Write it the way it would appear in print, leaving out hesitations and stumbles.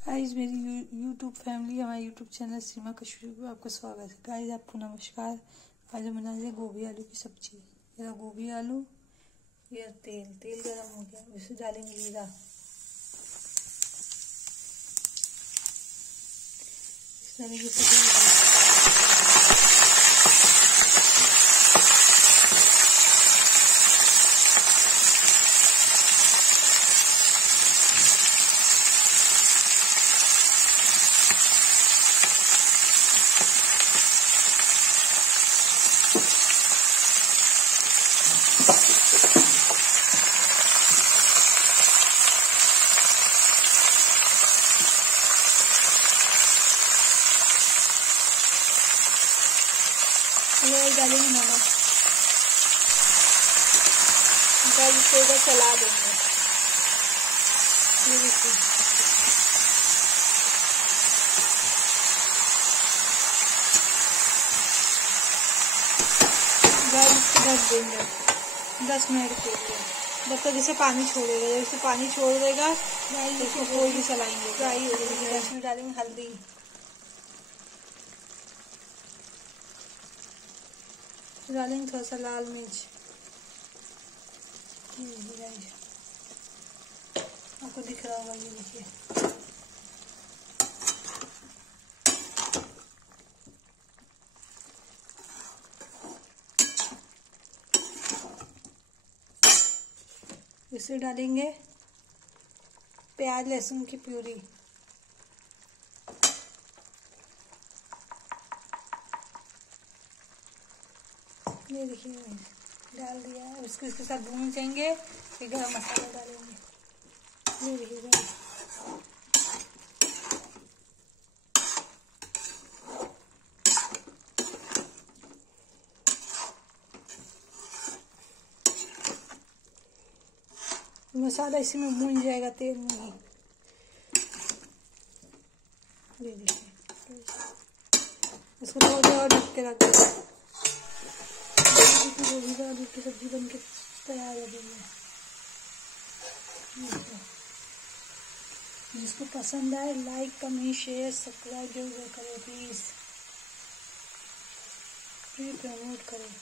Guys मेरी YouTube family, हमारे YouTube channel सीमा कश्मीर में आपका स्वागत है। गाइस आपको नमस्कार। आज हम बना रहे हैं गोभी आलू की सब्जी। ये गोभी आलू, ये तेल गरम हो गया, इसे डालेंगे जीरा। इस तरीके से डालेंगे नमक, इसे चला देंगे। ढक देंगे 10 मिनट के लिए, जब तक जैसे पानी छोड़ेगा। जैसे पानी छोड़ देगा तो इसको कोई भी चलाएंगे। फ्राई हो जाएगी। इसमें डालेंगे हल्दी, डालेंगे थोड़ा सा लाल मिर्च। आपको दिख रहा होगा, ये देखिए। इसे डालेंगे प्याज लहसुन की प्यूरी। ये देखिए डाल दिया है। इसके साथ भून जाएंगे, फिर गरम मसाला डालेंगे। ये देखिए मसाला इसी में भून जाएगा तेल में ही। ये देखिए, इसको थोड़ा देर और ढक के रख देंगे। गोभी आलू की सब्जी बनके तैयार हो गई है। जिसको पसंद आए लाइक कमेंट शेयर सब्सक्राइब जरूर करें प्लीज, प्रमोट करें।